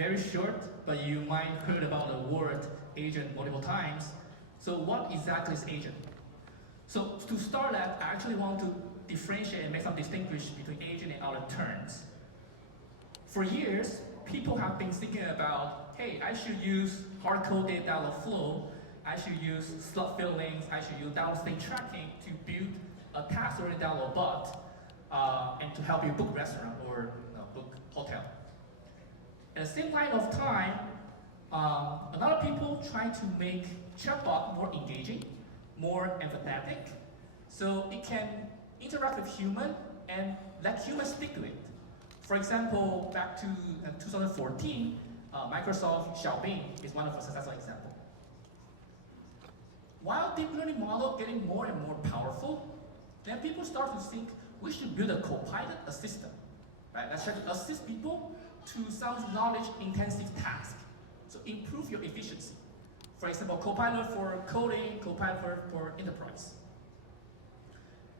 very short, but you might heard about the word agent multiple times. So what exactly is agent? So to start that, I actually want to differentiate and make some distinction between agent and other terms. For years, people have been thinking about, hey, I should use hard-coded dialog flow, I should use slot fillings, I should use dialog state tracking to build a task-oriented dialog bot and to help you book restaurant or book hotel. At the same line of time, a lot of people try to make chatbot more engaging, more empathetic, so it can interact with human and let humans speak to it. For example, back to 2014, Microsoft Xiaobing is one of a successful example. While deep learning model getting more and more powerful, then people start to think we should build a co-pilot assistant, right? That's try to assist people to some knowledge-intensive task, so improve your efficiency. For example, Copilot for coding, Copilot for enterprise.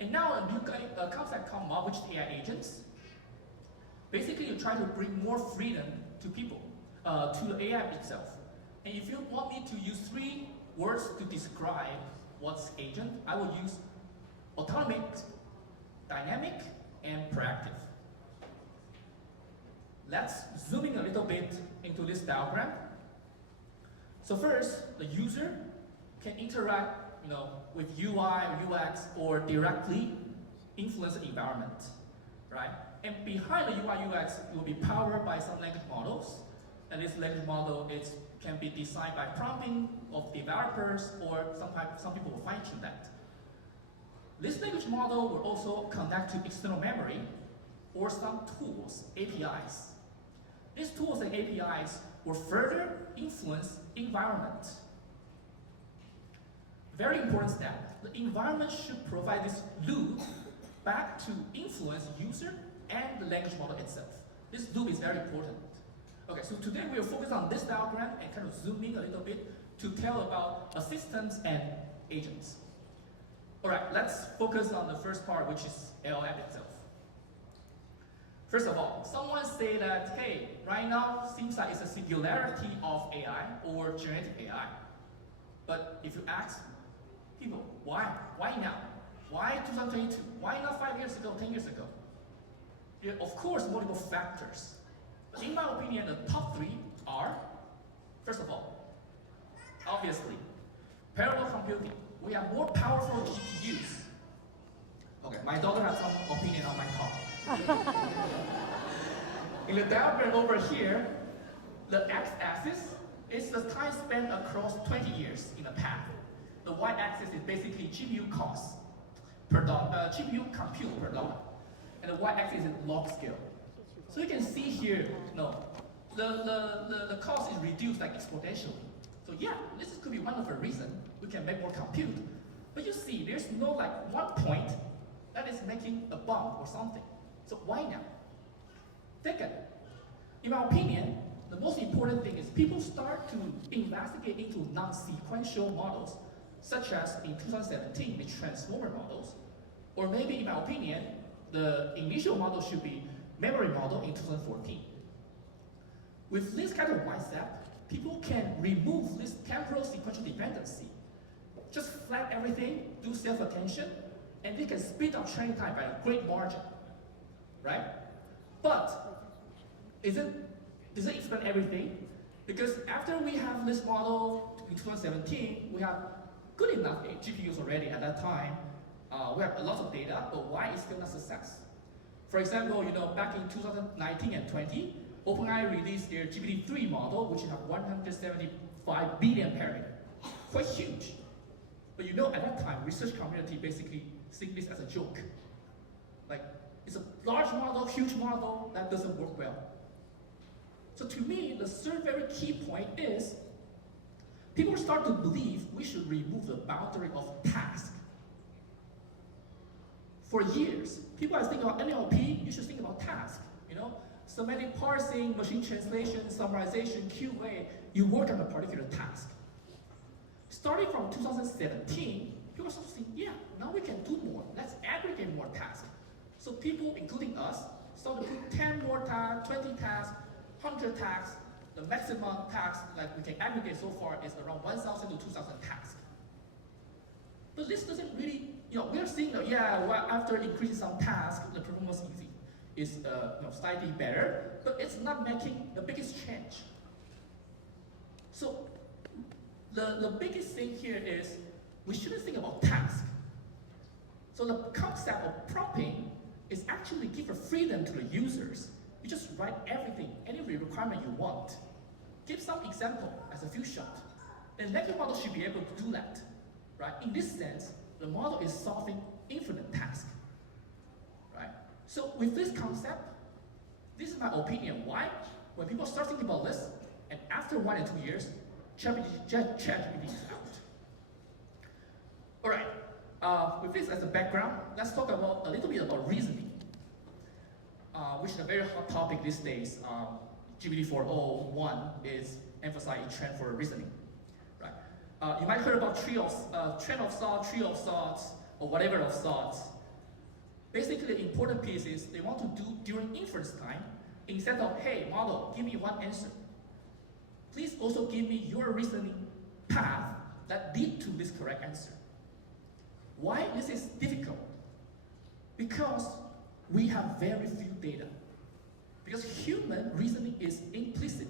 And now a new concept come up, which is AI agents. Basically, you try to bring more freedom to people, to the AI itself. And if you want me to use 3 words to describe what's agent, I will use autonomous, dynamic, and proactive. Let's zoom in a little bit into this diagram. So first, the user can interact with UI or UX or directly influence the environment, right? And behind the UI UX, it will be powered by some language models. And this language model can be designed by prompting of developers, or some people will fine-tune that. This language model will also connect to external memory or some tools, APIs. These tools and APIs will further influence environment. Very important step. The environment should provide this loop back to influence user and the language model itself. This loop is very important. Okay, so today we will focus on this diagram and kind of zoom in a little bit to tell about assistants and agents. All right, let's focus on the first part, which is LLM itself. First of all, someone say that, hey, right now seems like it's a singularity of AI or generative AI. But if you ask people, why? Why now? Why 2022? Why not 5 years ago, 10 years ago? Yeah, of course, multiple factors. But in my opinion, the top 3 are, first of all, obviously, parallel computing. We have more powerful GPUs. Okay, my daughter has some opinion on my talk. In the diagram over here, the x-axis is the time spent across 20 years in a path. The y-axis is basically GPU cost per dollar, GPU compute per dollar. And the y-axis is log scale. So you can see here, the cost is reduced like exponentially. So yeah, this could be one of the reasons we can make more compute. But you see, there's no like one point that is making a bump or something. So why now? Second, in my opinion, the most important thing is people start to investigate into non-sequential models, such as in 2017, the transformer models, or maybe in my opinion, the initial model should be memory model in 2014. With this kind of mindset, people can remove this temporal sequential dependency. Just flat everything, do self-attention, and they can speed up training time by a great margin, right? But does it explain everything? Because after we have this model in 2017, we have good enough GPUs already at that time. We have a lot of data, but why is still not success? For example, back in 2019 and 20, OpenAI released their GPT-3 model, which have 175 billion parameters. Quite huge. But at that time, research community basically think this as a joke. Like, it's a large model, huge model, that doesn't work well. So to me, the third very key point is, people start to believe we should remove the boundary of task. For years, people are thinking about NLP, you should think about task. Semantic parsing, machine translation, summarization, QA, you work on a particular task. Starting from 2017, people start to think, yeah, now we can do more. Let's aggregate more tasks. So people, including us, start to put 10 more tasks, 20 tasks, 100 tasks. the maximum tasks that we can aggregate so far is around 1,000 to 2,000 tasks. But this doesn't really, we're seeing that, after increasing some tasks, the performance is slightly better, but it's not making the biggest change. So the biggest thing here is we shouldn't think about tasks. So the concept of prompting is actually give a freedom to the users. You just write everything, any requirement you want. Give some example as a few shot. And language model should be able to do that. Right? In this sense, the model is solving infinite tasks. Right? So with this concept, this is my opinion. Why? When people start thinking about this, and after 1 and 2 years, ChatGPT is out. All right. With this as a background, let's talk about a little bit about reasoning, which is a very hot topic these days. GPT 4.0.1 is emphasizing trend for reasoning. Right? You might heard about train of thoughts, or whatever of thoughts. Basically, the important piece is they want to do during inference time, instead of, hey, model, give me one answer. Please also give me your reasoning path that lead to this correct answer. Why this is difficult? Because we have very few data. Because human reasoning is implicit.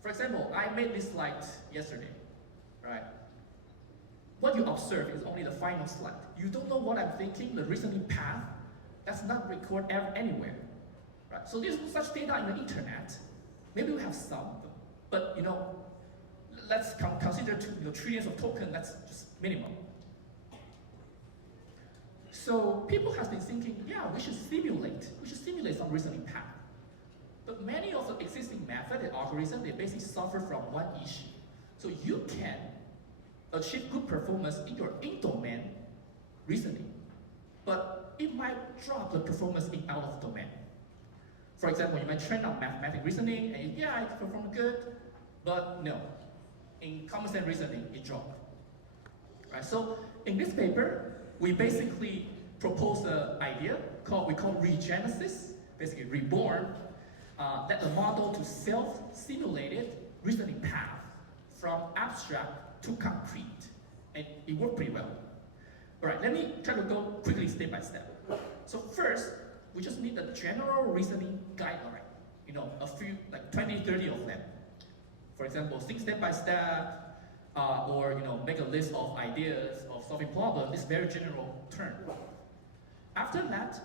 For example, I made this slide yesterday, right? What you observe is only the final slide. You don't know what I'm thinking, the reasoning path, that's not recorded anywhere. Right? So there's no such data in the internet. Maybe we have some, but let's consider trillions of tokens, that's just minimum. So people have been thinking, we should simulate some reasoning path. But many of the existing methods and algorithms, they basically suffer from one issue. So you can achieve good performance in your in-domain reasoning, but it might drop the performance in out-of-domain. For example, you might train on mathematical reasoning, and it can perform good, but no. In common sense reasoning, it dropped. Right? So in this paper, we basically propose an idea we call regenesis, basically reborn, that the model to self-simulated reasoning path from abstract to concrete. And it worked pretty well. All right, let me try to go quickly step by step. So first, we just need a general reasoning guideline. A few, like 20, 30 of them. For example, think step by step, or make a list of ideas of solving problems. This very general term. After that,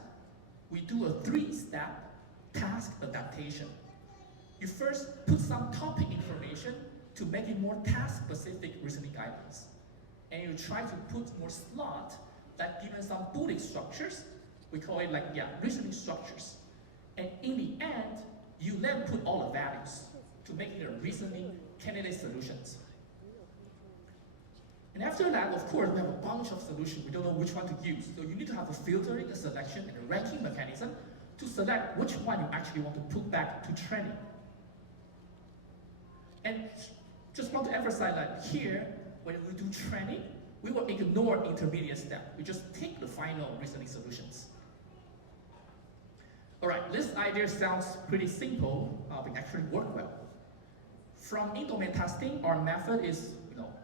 we do a 3-step task adaptation. You first put some topic information to make it more task-specific reasoning guidance. And you try to put more slot that given some Boolean structures, we call it reasoning structures. And in the end, you then put all the values to make it a reasoning candidate solutions. And after that, of course, we have a bunch of solutions. We don't know which one to use. So you need to have a filtering, a selection, and a ranking mechanism to select which one you actually want to put back to training. And just want to emphasize that here, when we do training, we will ignore intermediate step. We just take the final reasoning solutions. All right, this idea sounds pretty simple, but actually work well. From in-domain testing, our method is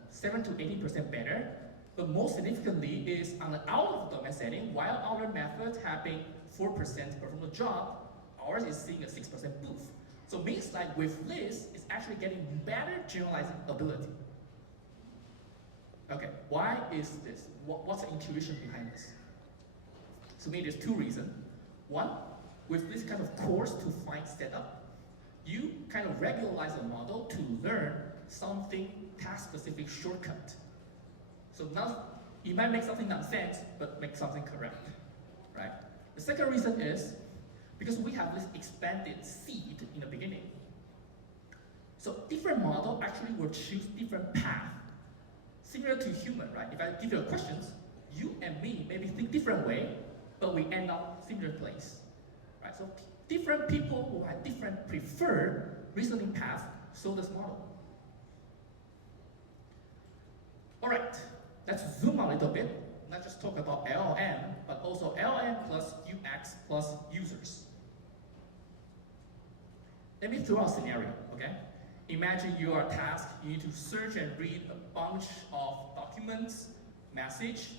7 to 80% better, but most significantly is on the out-of-domain setting, while our methods having 4% perform the job, ours is seeing a 6% boost. So it means like with this, it's actually getting better generalizing ability. Okay, why is this? What's the intuition behind this? To me, there's 2 reasons. One, with this kind of course to find setup, you kind of regularize the model to learn something task-specific shortcut. So now, you might make something nonsense, but make something correct, right? The second reason is, because we have this expanded seed in the beginning. So different model actually will choose different path. Similar to human, right? If I give you a questions, you and me maybe think different way, but we end up similar place, right? So different people who have different preferred reasoning path solve this model. All right, let's zoom out a little bit. Not just talk about LLM, but also LLM plus UX plus users. Let me throw out a scenario, okay? Imagine you are tasked, you need to search and read a bunch of documents, message,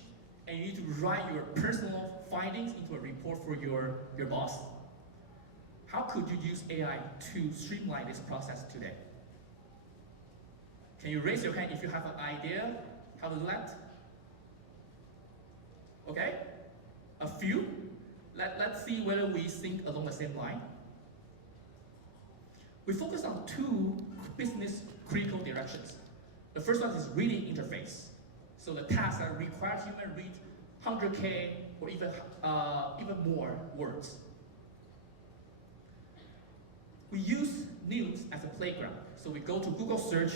and you need to write your personal findings into a report for your boss. How could you use AI to streamline this process today? Can you raise your hand if you have an idea how to do that? Okay, a few. Let's see whether we think along the same line. We focus on two business critical directions. The first one is reading interface. So the tasks that require human read 100K or even more words. We use news as a playground. So we go to Google search,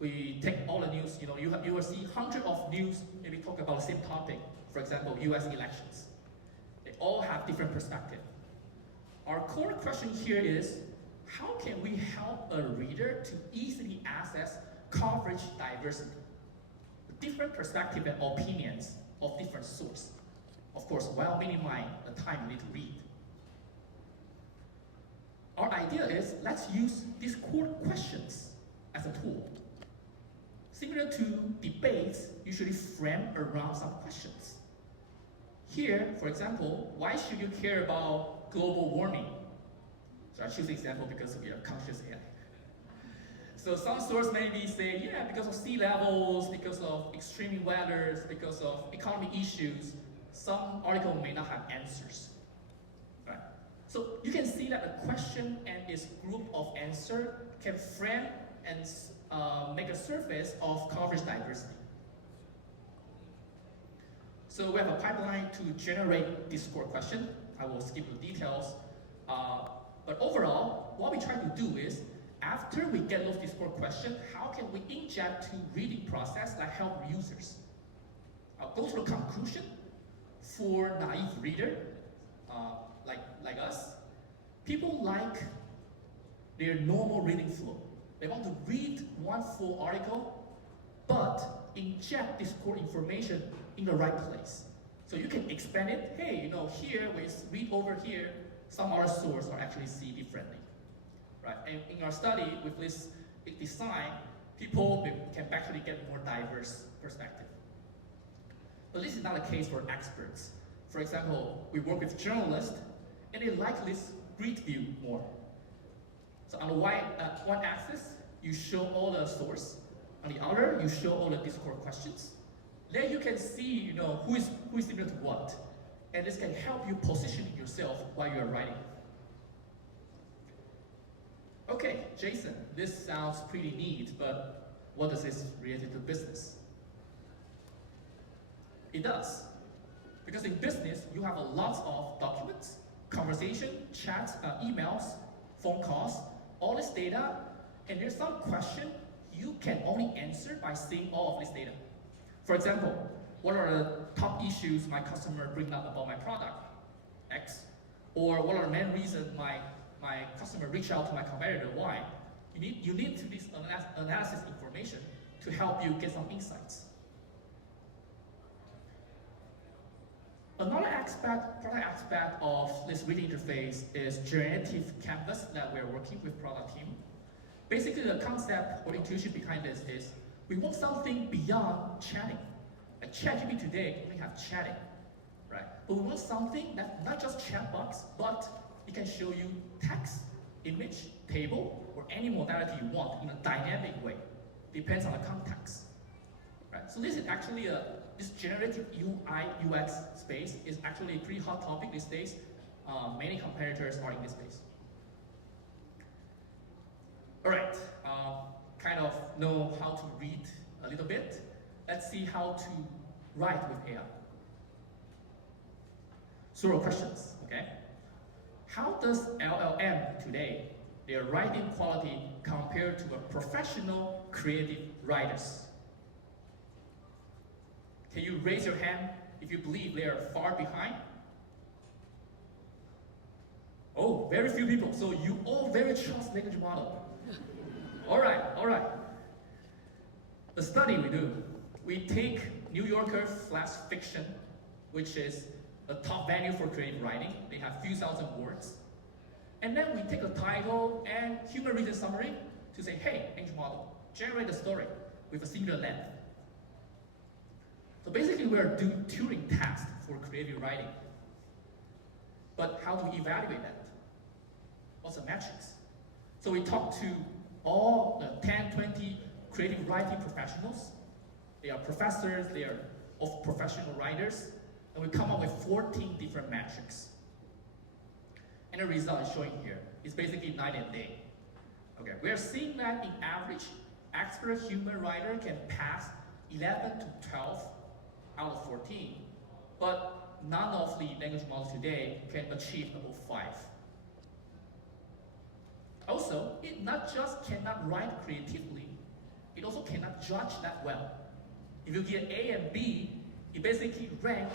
we take all the news, you will see hundreds of news, maybe talk about the same topic. For example, US elections. They all have different perspective. Our core question here is, how can we help a reader to easily access coverage diversity? Different perspectives and opinions of different sources. Of course, while minimizing the time you need to read. Our idea is, let's use these core questions as a tool. Similar to debates, usually framed around some questions. Here, for example, why should you care about global warming? So I choose the example because we are conscious AI. So some source maybe say, yeah, because of sea levels, because of extreme weather, because of economic issues. Some article may not have answers. Right? So you can see that the question and its group of answer can frame and make a surface of coverage diversity. So we have a pipeline to generate this core question. I will skip the details. But overall, what we try to do is, after we get those core questions, how can we inject to reading process that help users? I'll go to the conclusion for naive reader, like us. People like their normal reading flow. They want to read one full article, but inject this core information in the right place. So you can expand it. Hey, here we read over here, some other sources are actually see differently. Right? And in our study with this design, people can actually get more diverse perspective. But this is not the case for experts. For example, we work with journalists, and they like this grid view more. So on the one axis, you show all the source. On the other, you show all the Discord questions. Then you can see, who is similar to what, and this can help you position yourself while you are writing. Okay, Jason, this sounds pretty neat, but what does this relate to business? It does. Because in business, you have a lot of documents, conversation, chats, emails, phone calls, all this data, and there's some question you can only answer by seeing all of this data. For example, what are the top issues my customer bring up about my product, X? Or what are the main reasons my customer reach out to my competitor, Y? You need to this analysis information to help you get some insights. Another product aspect of this reading interface is generative canvas that we're working with product team. Basically, the concept or intuition behind this is we want something beyond chatting. Like ChatGPT today only have chatting, right? But we want something that's not just chat box, but it can show you text, image, table, or any modality you want in a dynamic way. Depends on the context, right? So this is actually this generative UI UX space is actually a pretty hot topic these days. Many competitors are in this space. All right, kind of know how to read a little bit. Let's see how to write with AI. Sort of questions, okay? How does LLM today, their writing quality compared to a professional creative writers? Can you raise your hand if you believe they are far behind? Oh, very few people. So you all very trust language model. All right. The study we do, we take New Yorker flash fiction, which is a top venue for creative writing. They have few thousand words. And then we take a title and human reason summary to say, hey, engine model, generate a story with a singular length. So basically, we are doing Turing tasks for creative writing. But how do we evaluate that? What's the metrics? So we talked to all the 10, 20 creative writing professionals. They are professors, they are of professional writers, and we come up with 14 different metrics. And the result is showing here. It's basically night and day. Okay, we are seeing that in average, expert human writer can pass 11 to 12 out of 14, but none of the language models today can achieve above 5. Also, it not just cannot write creatively, it also cannot judge that well. If you get A and B, it basically rank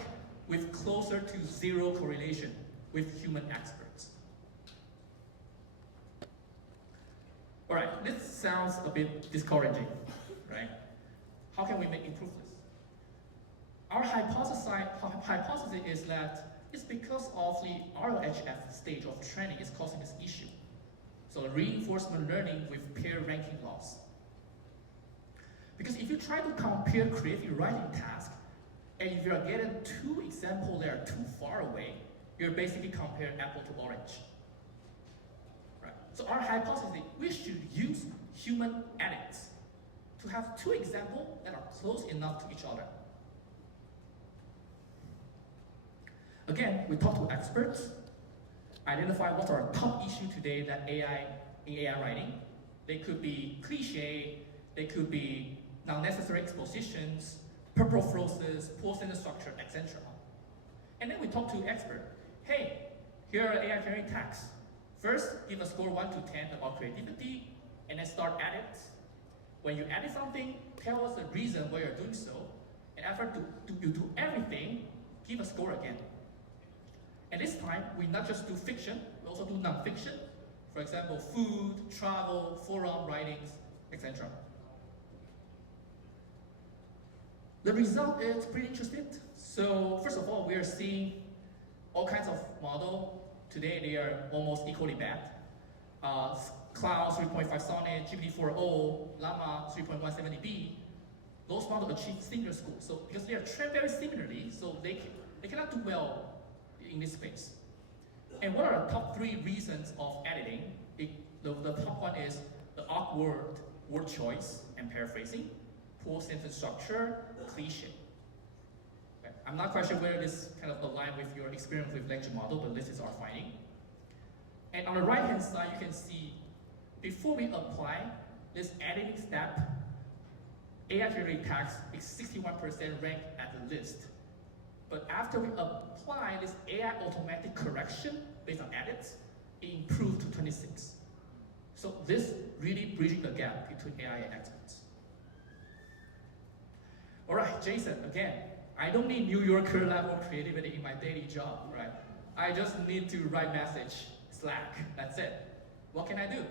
with closer to 0 correlation with human experts. All right, this sounds a bit discouraging, right? How can we improve this? Our hypothesis is that it's because of the RLHF stage of training is causing this issue. So reinforcement learning with pair ranking loss. Because if you try to compare creative writing tasks, and if you're getting 2 examples that are too far away, you're basically comparing apple to orange. Right? So our hypothesis is we should use human edits to have 2 examples that are close enough to each other. Again, we talk to experts, identify what are top issues today that in AI writing. They could be cliche, they could be non-necessary expositions, purple phrases, poor sentence structure, etc. And then we talk to expert. Hey, here are AI generated tasks. First, give a score 1 to 10 about creativity, and then start edits. When you edit something, tell us the reason why you're doing so, and after you do everything, give a score again. And this time, we not just do fiction, we also do non-fiction. For example, food, travel, forum writings, etc. The result is pretty interesting. So first of all, we are seeing all kinds of models. Today, they are almost equally bad. Cloud 3.5 Sonnet, GPT-4o, Llama 3.170b, those models achieve similar scores. So because they are trained very similarly, so they cannot do well in this space. And what are the top 3 reasons of editing? The top one is the awkward word choice and paraphrasing, poor sentence structure, cliche. Okay. I'm not quite sure whether this kind of aligns with your experience with language model, but this is our finding. And on the right-hand side, you can see, before we apply this editing step, AI generated text is 61% ranked at the list. But after we apply this AI automatic correction based on edits, it improved to 26. So this really bridging the gap between AI and experts. All right, Jason, again, I don't need New Yorker level creativity in my daily job, right? I just need to write message, Slack, that's it. What can I do?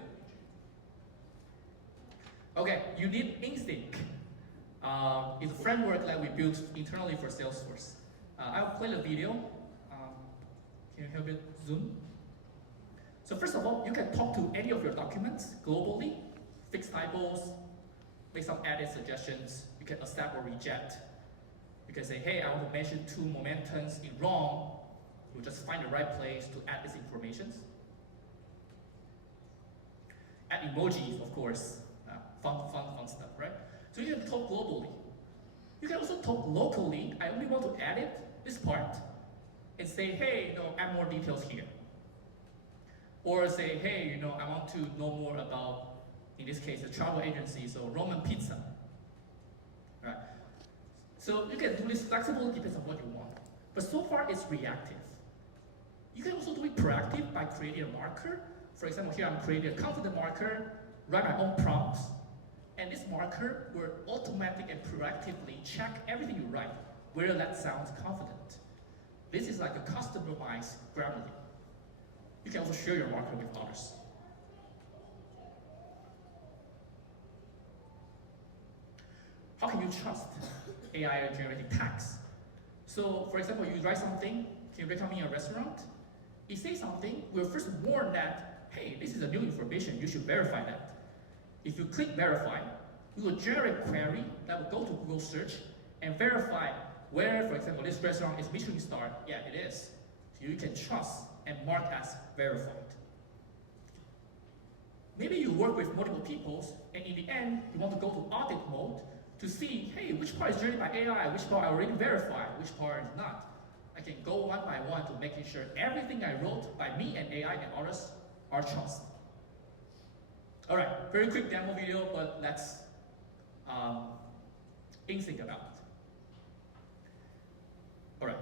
Okay, you need Instinct. It's a framework that we built internally for Salesforce. I'll play the video. Can you help it zoom? So first of all, you can talk to any of your documents globally, fix typos, make some edit suggestions. You can accept or reject. You can say, hey, I want to mention 2 momentums in wrong. You just find the right place to add these information. Add emojis, of course. Fun stuff, right? So you can talk globally. You can also talk locally. I only want to edit this part and say, hey, add more details here. Or say, hey, I want to know more about, in this case, the travel agency, so Roman pizza. Right? So you can do this flexible, depends on what you want. But so far, it's reactive. You can also do it proactive by creating a marker. For example, here I'm creating a confident marker, write my own prompts, and this marker will automatically and proactively check everything you write, whether that sounds confident. This is like a customized Grammarly. You can also share your marker with others. How can you trust AI generating text? So, for example, you write something, can you recommend me a restaurant? It says something, we'll first warn that hey, this is a new information, you should verify that. If you click verify, we will generate a query that will go to Google search and verify where, for example, this restaurant is Michelin star. Yeah, it is. So you can trust and mark as verified. Maybe you work with multiple people, and in the end, you want to go to audit mode to see, hey, which part is generated by AI, which part I already verified, which part is not. I can go one by one to making sure everything I wrote by me and AI and others are trusted. All right, very quick demo video, but let's think about it. All right.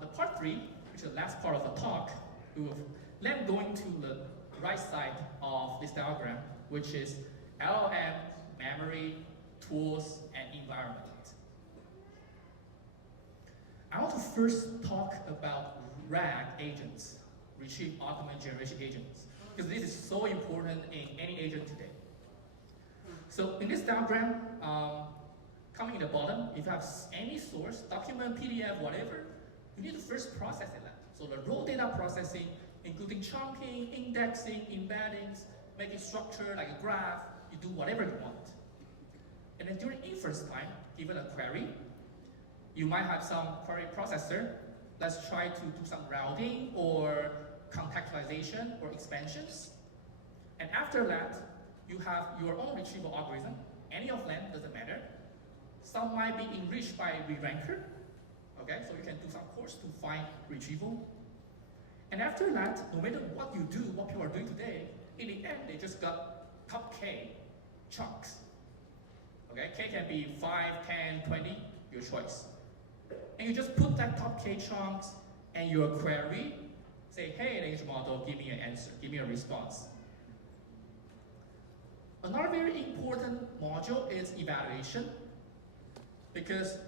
The part 3, which is the last part of the talk, we will then going to the right side of this diagram, which is LLM, memory, tools, and environment. I want to first talk about RAG agents, Retrieve Augmented Generation agents, because this is so important in any agent today. So in this diagram, coming in the bottom, if you have any source, document, PDF, whatever, you need to first process it. So the raw data processing, including chunking, indexing, embeddings, making structure like a graph, you do whatever you want. And then during inference time, given a query, you might have some query processor. Let's try to do some routing or contextualization or expansions. And after that, you have your own retrieval algorithm. Any of them, doesn't matter. Some might be enriched by re-ranker. Okay, so you can do some course to find retrieval. And after that, no matter what you do, what people are doing today, in the end, they just got top K chunks. Okay, K can be 5, 10, 20, your choice. And you just put that top K chunks and your query, say, hey, language model, give me an answer, give me a response. Another very important module is evaluation, because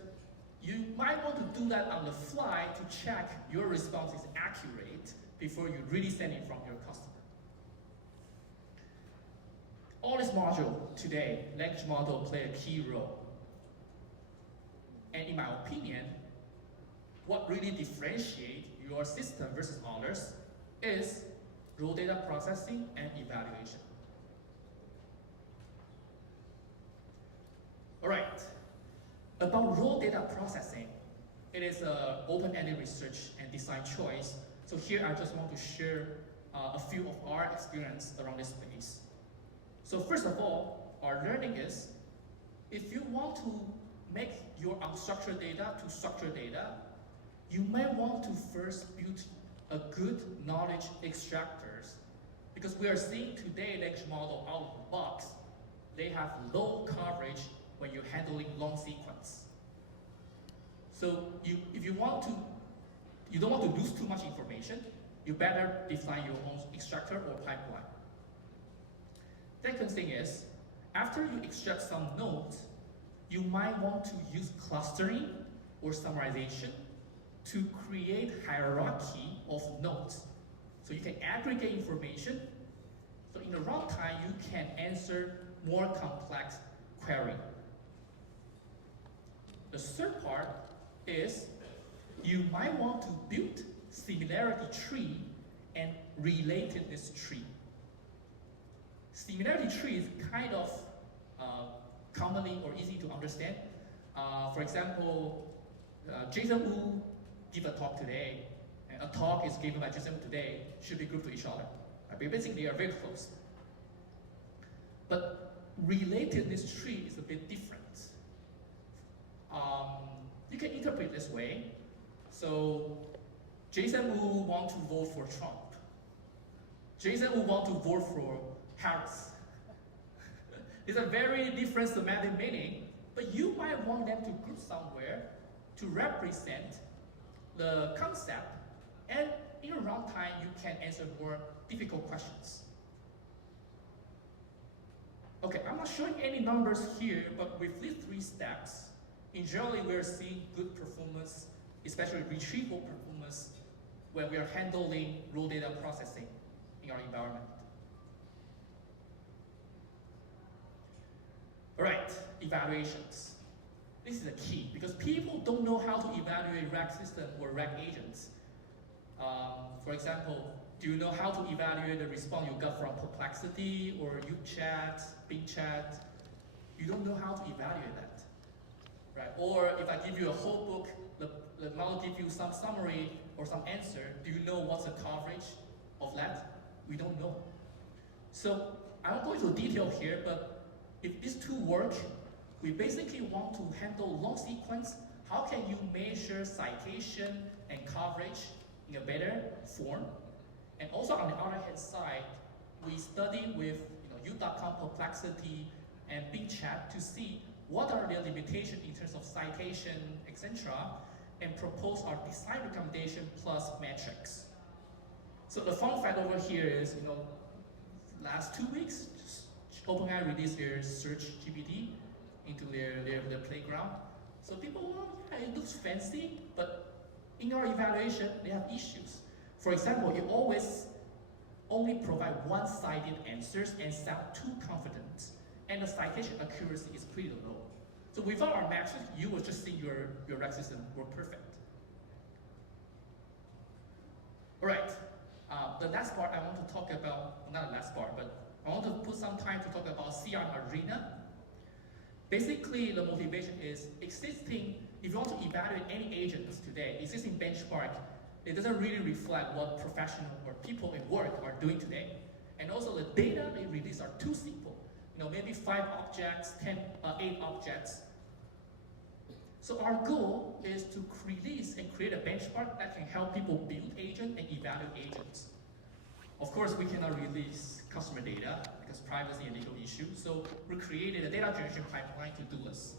you might want to do that on the fly to check your response is accurate before you really send it from your customer. All this module today, language model play a key role. And in my opinion, what really differentiates your system versus others is raw data processing and evaluation. All right, about raw data processing, it is an open-ended research and design choice. So here I just want to share a few of our experience around this space. So first of all, our learning is, if you want to make your unstructured data to structured data, you may want to first build a good knowledge extractors, because we are seeing today language model out of the box, they have low coverage when you're handling long sequence. So if you don't want to lose too much information, you better define your own extractor or pipeline. Second thing is, after you extract some nodes, you might want to use clustering or summarization to create hierarchy of nodes. So you can aggregate information, so in the runtime you can answer more complex query. The third part is, you might want to build similarity tree and relatedness tree. Similarity tree is kind of commonly or easy to understand. For example, Jason Wu give a talk today, and a talk is given by Jason Wu today should be grouped to each other. Right? Basically, they are very close. But relatedness tree is a bit different. You can interpret it this way. So Jason Wu want to vote for Trump. Jason Wu want to vote for Harris. It's a very different semantic meaning, but you might want them to group somewhere to represent the concept, and in a runtime you can answer more difficult questions. Okay, I'm not showing any numbers here, but with these 3 steps, in general, we're seeing good performance, especially retrieval performance, when we are handling raw data processing in our environment. All right, evaluations. This is the key, because people don't know how to evaluate RAG system or RAG agents. For example, Do you know how to evaluate the response you got from Perplexity or YouChat, Bing Chat? You don't know how to evaluate that, right? Or if I give you a whole book, the model give you some summary or some answer, do you know what's the coverage of that? We don't know. So I won't go into detail here, but if these two work, we basically want to handle long sequence. How can you measure citation and coverage in a better form? And also on the other hand side, we study with U.com, Perplexity, and Bing Chat to see what are their limitations in terms of citation, etc., and propose our design recommendation plus metrics. So the fun fact over here is, last 2 weeks, OpenAI released their search GPT into their playground. So people, well, yeah, it looks fancy, but in our evaluation, they have issues. For example, you always only provide one-sided answers and sound too confident, and the citation accuracy is pretty low. So without our metrics, you will just think your RAG system work perfect. All right, the last part I want to talk about, not the last part, but I want to put some time to talk about CRM Arena. Basically, the motivation is existing, if you want to evaluate any agents today, existing benchmark, it doesn't really reflect what professionals or people in work are doing today. And also the data they release are too simple. Maybe 5 objects, 8 objects. So our goal is to release and create a benchmark that can help people build agents and evaluate agents. Of course, we cannot release customer data because privacy and legal issues. So we created a data generation pipeline to do this.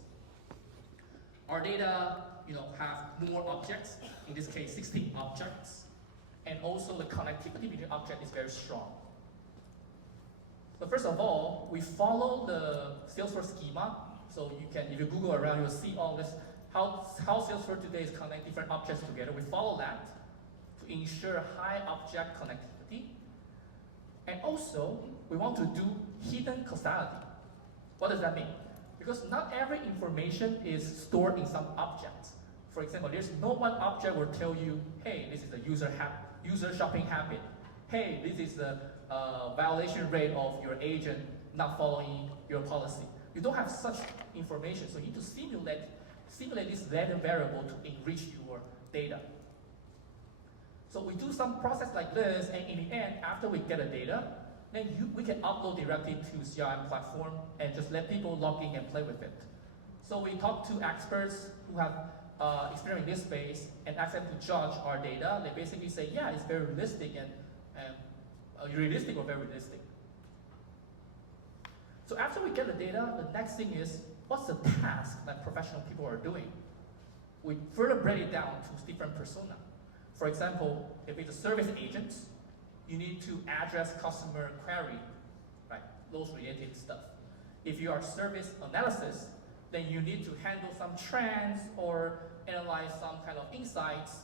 Our data, have more objects. In this case, 16 objects, and also the connectivity between objects is very strong. So first of all, we follow the Salesforce schema. So you can, if you Google around, you'll see all this, how Salesforce today is connecting different objects together. We follow that to ensure high object connectivity. And also, we want to do hidden causality. What does that mean? Because not every information is stored in some objects. For example, there's no one object will tell you, hey, this is the user shopping habit. Hey, this is the violation rate of your agent not following your policy. You don't have such information, so you need to simulate this random variable to enrich your data. So we do some process like this, and in the end, after we get the data, then we can upload directly to CRM platform and just let people log in and play with it. So we talk to experts who have experience in this space and ask them to judge our data. They basically say, yeah, it's very realistic and realistic or very realistic. So after we get the data, the next thing is, what's the task that professional people are doing? We further break it down to different persona. For example, if it's a service agent, you need to address customer query, right? Those related stuff. If you are service analysis, then you need to handle some trends or analyze some kind of insights.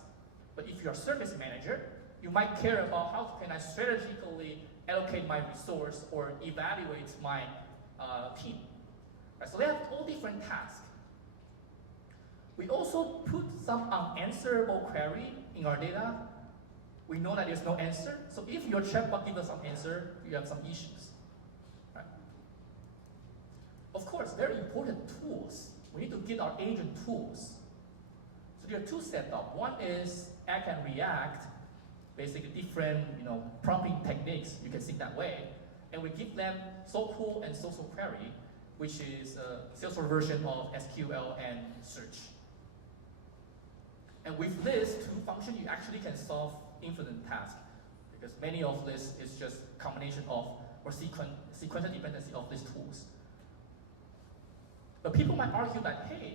But if you're a service manager, you might care about how can I strategically allocate my resource or evaluate my team. Right, so they have all different tasks. We also put some unanswerable query in our data. We know that there's no answer. So if your chatbot gives us some answer, you have some issues. Right? Of course, very important tools. We need to get our agent tools. So there are 2 setups. One is Act and React, basically different prompting techniques, you can think that way. And we give them SoQuery and social query, which is a Salesforce version of SQL and search. And with this 2 functions, you actually can solve infinite tasks, because many of this is just combination of or sequential dependency of these tools. But people might argue that, hey,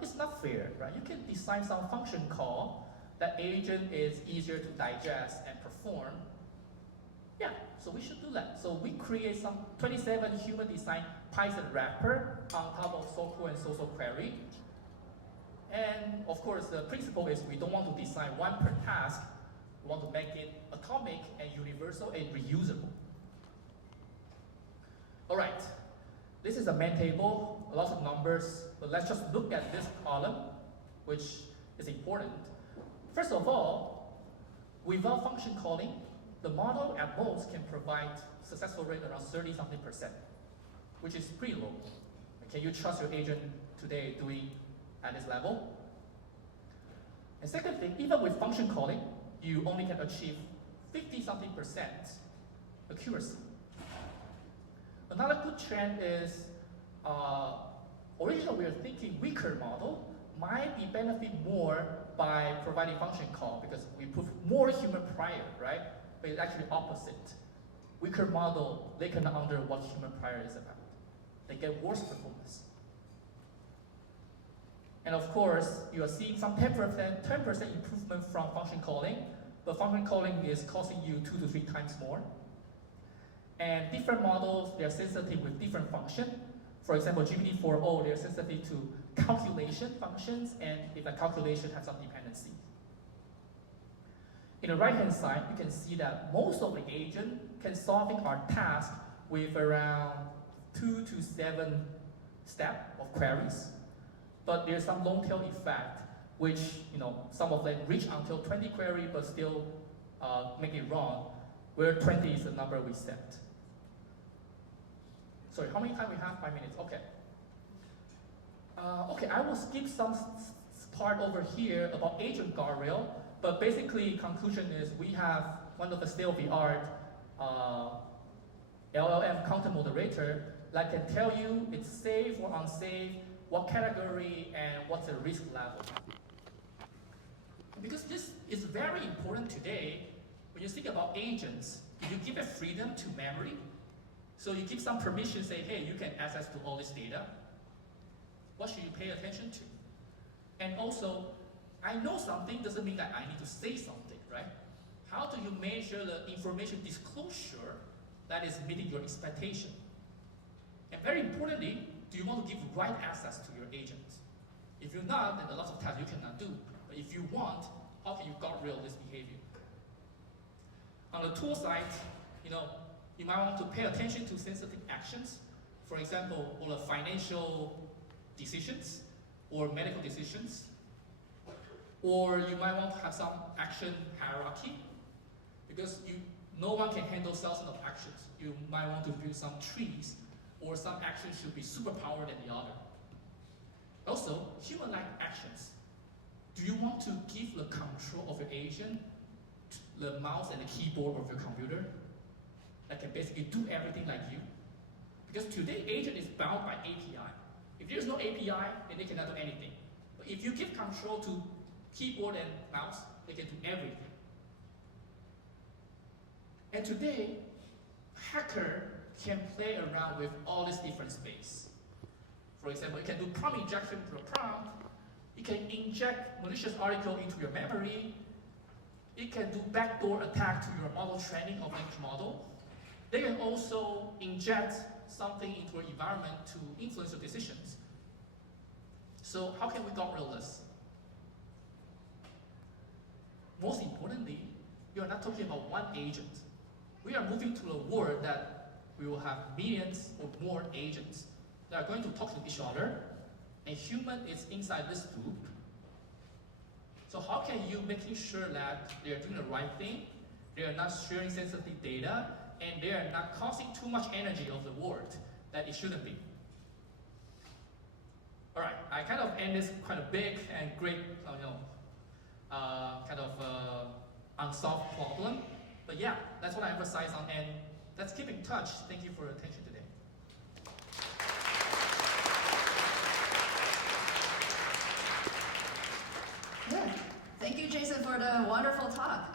it's not fair, right? You can design some function call that agent is easier to digest and perform. Yeah, so we should do that. So we create some 27 human design Python wrapper on top of SoQuery and social query. And of course, the principle is we don't want to design one per task. We want to make it atomic and universal and reusable. All right, this is a main table, lots of numbers, but let's just look at this column, which is important. First of all, without function calling, the model at most can provide successful rate around 30-something%, which is pretty low. Can you trust your agent today doing at this level? And second thing, even with function calling, you only can achieve 50-something% accuracy. Another good trend is, originally we were thinking weaker model might be benefit more by providing function call because we put more human prior, right? But it's actually opposite. Weaker model, they cannot under what human prior is about. They get worse performance. And of course, you are seeing some 10% improvement from function calling, but function calling is costing you 2 to 3 times more. And different models, they're sensitive with different function. For example, GPT-4o, they're sensitive to calculation functions, and if a calculation has some dependency. In the right-hand side, you can see that most of the agent can solving our task with around 2 to 7 steps of queries. But there's some long tail effect, which some of them reach until 20 query, but still make it wrong, where 20 is the number we set. Sorry, how many time we have? 5 minutes, okay. Okay, I will skip some part over here about agent guardrail, but basically conclusion is we have one of the state-of-the-art LLM content moderator that can tell you it's safe or unsafe, what category, and what's the risk level. Because this is very important today, when you think about agents, if you give it freedom to memory, so you give some permission, say, hey, you can access to all this data, what should you pay attention to? And also, I know something doesn't mean that I need to say something, right? How do you measure the information disclosure that is meeting your expectation? And very importantly, do you want to give right access to your agents? If you're not, then a lot of tasks you cannot do. But if you want, how can you guardrail this behavior? On the tool side, you might want to pay attention to sensitive actions. For example, all the financial decisions or medical decisions. Or you might want to have some action hierarchy because no one can handle thousands of actions. You might want to build some trees, or some actions should be superpowered than the other. Also, human-like actions. Do you want to give the control of your agent to the mouse and the keyboard of your computer that can basically do everything like you? Because today, agent is bound by API. If there's no API, then they cannot do anything. But if you give control to keyboard and mouse, they can do everything. And today, hacker can play around with all this different space. For example, you can do prompt injection to a prompt. You can inject malicious article into your memory. It can do backdoor attack to your model training of language model. They can also inject something into your environment to influence your decisions. So how can we guardrail this? Most importantly, we are not talking about one agent. We are moving to a world that we will have millions or more agents that are going to talk to each other, and human is inside this loop. So how can you making sure that they are doing the right thing, they are not sharing sensitive data, and they are not causing too much energy of the world that it shouldn't be? All right, I kind of end this kind of big and great, unsolved problem. But yeah, that's what I emphasize on, and let's keep in touch. Thank you for your attention today. Good. Thank you, Jason, for the wonderful talk.